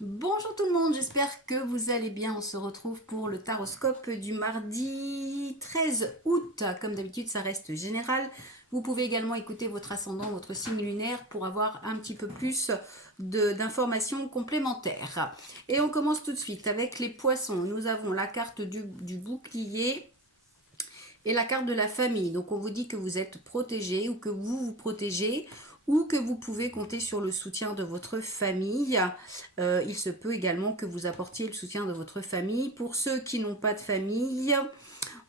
Bonjour tout le monde, j'espère que vous allez bien. On se retrouve pour le taroscope du mardi 13 août. Comme d'habitude, ça reste général. Vous pouvez également écouter votre ascendant, votre signe lunaire pour avoir un petit peu plus d'informations complémentaires. Et on commence tout de suite avec les poissons. Nous avons la carte du bouclier et la carte de la famille. Donc on vous dit que vous êtes protégé ou que vous vous protégez ou que vous pouvez compter sur le soutien de votre famille. Il se peut également que vous apportiez le soutien de votre famille. Pour ceux qui n'ont pas de famille,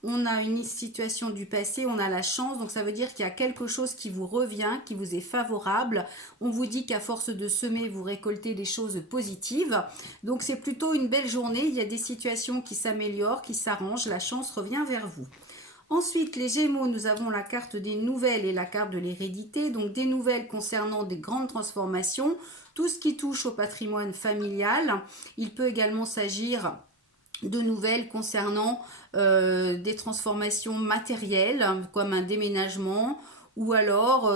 on a une situation du passé, on a la chance, donc ça veut dire qu'il y a quelque chose qui vous revient, qui vous est favorable. On vous dit qu'à force de semer, vous récoltez des choses positives. Donc c'est plutôt une belle journée, il y a des situations qui s'améliorent, qui s'arrangent, la chance revient vers vous. Ensuite, les Gémeaux, nous avons la carte des nouvelles et la carte de l'hérédité, donc des nouvelles concernant des grandes transformations, tout ce qui touche au patrimoine familial. Il peut également s'agir de nouvelles concernant des transformations matérielles, comme un déménagement, ou alors,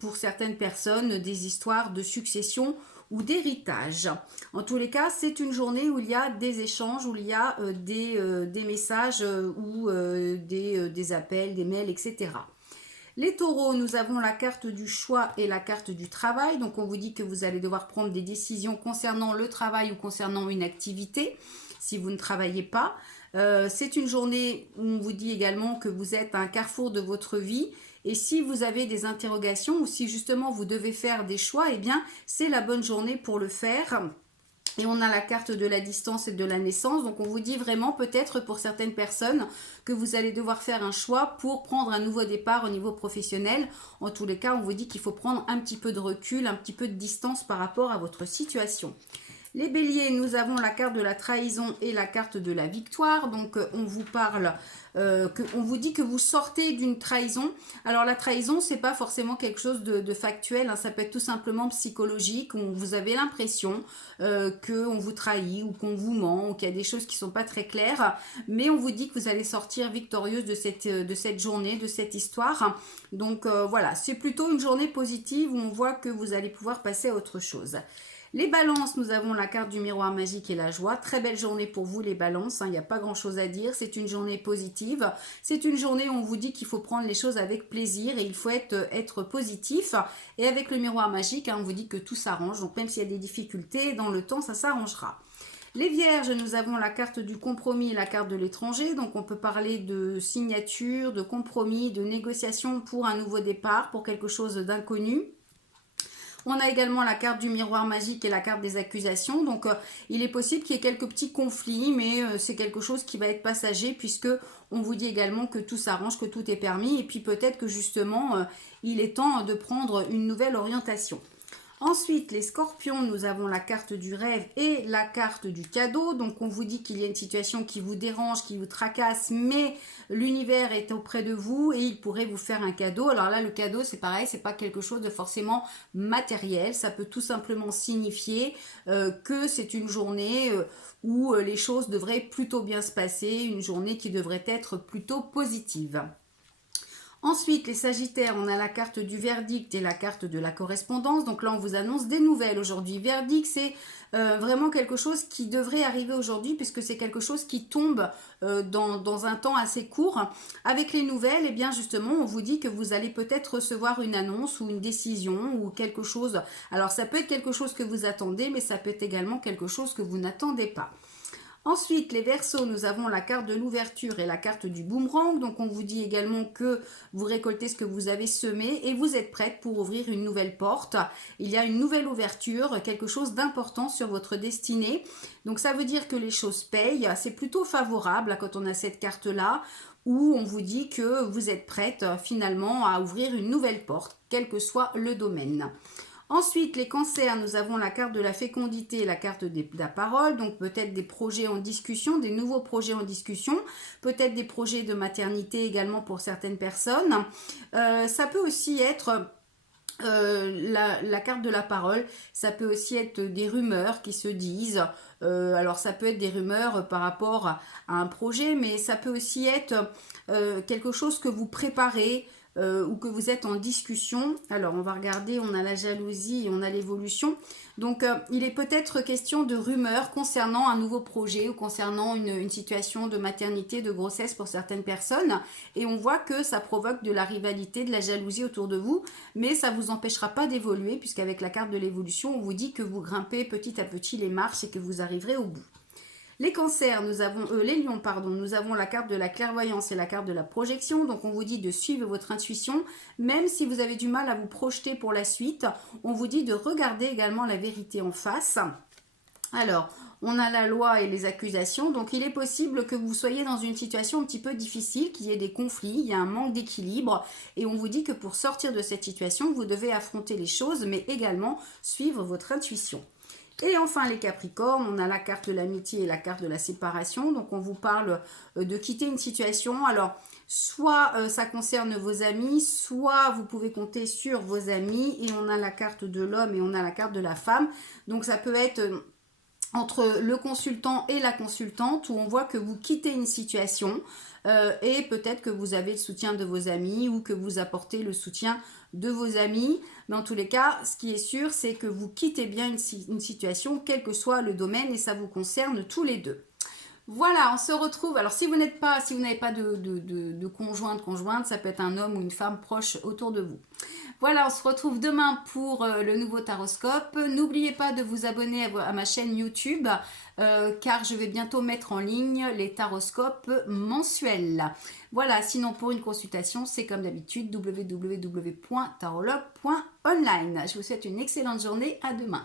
pour certaines personnes, des histoires de succession ou d'héritage. En tous les cas, c'est une journée où il y a des échanges, où il y a des messages ou des appels, des mails, etc. Les taureaux, nous avons la carte du choix et la carte du travail. Donc on vous dit que vous allez devoir prendre des décisions concernant le travail ou concernant une activité si vous ne travaillez pas. C'est une journée où on vous dit également que vous êtes à un carrefour de votre vie. Et si vous avez des interrogations ou si justement vous devez faire des choix, eh bien c'est la bonne journée pour le faire. Et on a la carte de la distance et de la naissance. Donc on vous dit vraiment peut-être pour certaines personnes que vous allez devoir faire un choix pour prendre un nouveau départ au niveau professionnel. En tous les cas, on vous dit qu'il faut prendre un petit peu de recul, un petit peu de distance par rapport à votre situation. Les béliers, nous avons la carte de la trahison et la carte de la victoire. Donc on vous parle, on vous dit que vous sortez d'une trahison. Alors la trahison, c'est pas forcément quelque chose de factuel, hein. Ça peut être tout simplement psychologique, où vous avez l'impression qu'on vous trahit ou qu'on vous ment, ou qu'il y a des choses qui sont pas très claires. Mais on vous dit que vous allez sortir victorieuse de cette journée, de cette histoire. Donc voilà, c'est plutôt une journée positive où on voit que vous allez pouvoir passer à autre chose. Les balances, nous avons la carte du miroir magique et la joie. Très belle journée pour vous les balances, il n'y a pas grand chose à dire, c'est une journée positive. C'est une journée où on vous dit qu'il faut prendre les choses avec plaisir et il faut être positif. Et avec le miroir magique, on vous dit que tout s'arrange, donc même s'il y a des difficultés, dans le temps ça s'arrangera. Les vierges, nous avons la carte du compromis et la carte de l'étranger. Donc on peut parler de signature, de compromis, de négociation pour un nouveau départ, pour quelque chose d'inconnu. On a également la carte du miroir magique et la carte des accusations. Donc il est possible qu'il y ait quelques petits conflits, mais c'est quelque chose qui va être passager puisque on vous dit également que tout s'arrange, que tout est permis. Et puis peut-être que justement, il est temps de prendre une nouvelle orientation. Ensuite, les scorpions, nous avons la carte du rêve et la carte du cadeau. Donc, on vous dit qu'il y a une situation qui vous dérange, qui vous tracasse, mais l'univers est auprès de vous et il pourrait vous faire un cadeau. Alors là, le cadeau, c'est pareil, c'est pas quelque chose de forcément matériel. Ça peut tout simplement signifier que c'est une journée où les choses devraient plutôt bien se passer, une journée qui devrait être plutôt positive. Ensuite, les Sagittaires, on a la carte du verdict et la carte de la correspondance. Donc là, on vous annonce des nouvelles aujourd'hui. Verdict, c'est vraiment quelque chose qui devrait arriver aujourd'hui puisque c'est quelque chose qui tombe dans un temps assez court. Avec les nouvelles, eh bien justement, on vous dit que vous allez peut-être recevoir une annonce ou une décision ou quelque chose. Alors ça peut être quelque chose que vous attendez, mais ça peut être également quelque chose que vous n'attendez pas. Ensuite, les Verseaux, nous avons la carte de l'ouverture et la carte du boomerang. Donc, on vous dit également que vous récoltez ce que vous avez semé et vous êtes prête pour ouvrir une nouvelle porte. Il y a une nouvelle ouverture, quelque chose d'important sur votre destinée. Donc, ça veut dire que les choses payent. C'est plutôt favorable quand on a cette carte-là où on vous dit que vous êtes prête finalement à ouvrir une nouvelle porte, quel que soit le domaine. Ensuite, les cancers, nous avons la carte de la fécondité et la carte de la parole, donc peut-être des projets en discussion, des nouveaux projets en discussion, peut-être des projets de maternité également pour certaines personnes. Ça peut aussi être la carte de la parole, ça peut aussi être des rumeurs qui se disent. Alors ça peut être des rumeurs par rapport à un projet, mais ça peut aussi être quelque chose que vous préparez, ou que vous êtes en discussion. Alors, on va regarder, on a la jalousie et on a l'évolution. Donc, il est peut-être question de rumeurs concernant un nouveau projet ou concernant une situation de maternité, de grossesse pour certaines personnes. Et on voit que ça provoque de la rivalité, de la jalousie autour de vous, mais ça ne vous empêchera pas d'évoluer, puisqu'avec la carte de l'évolution, on vous dit que vous grimpez petit à petit les marches et que vous arriverez au bout. Les cancers, les lions, pardon, nous avons la carte de la clairvoyance et la carte de la projection. Donc, on vous dit de suivre votre intuition, même si vous avez du mal à vous projeter pour la suite. On vous dit de regarder également la vérité en face. Alors, on a la loi et les accusations. Donc, il est possible que vous soyez dans une situation un petit peu difficile, qu'il y ait des conflits, il y a un manque d'équilibre. Et on vous dit que pour sortir de cette situation, vous devez affronter les choses, mais également suivre votre intuition. Et enfin, les Capricornes, on a la carte de l'amitié et la carte de la séparation. Donc, on vous parle de quitter une situation. Alors, soit ça concerne vos amis, soit vous pouvez compter sur vos amis. Et on a la carte de l'homme et on a la carte de la femme. Donc, ça peut être entre le consultant et la consultante où on voit que vous quittez une situation et peut-être que vous avez le soutien de vos amis ou que vous apportez le soutien de vos amis. Mais en tous les cas, ce qui est sûr, c'est que vous quittez bien une situation, quel que soit le domaine, et ça vous concerne tous les deux. Voilà, on se retrouve. Alors, si vous n'avez pas de conjointe, ça peut être un homme ou une femme proche autour de vous. Voilà, on se retrouve demain pour le nouveau taroscope. N'oubliez pas de vous abonner à ma chaîne YouTube car je vais bientôt mettre en ligne les taroscopes mensuels. Voilà, sinon pour une consultation, c'est comme d'habitude www.tarologue.online. Je vous souhaite une excellente journée. À demain.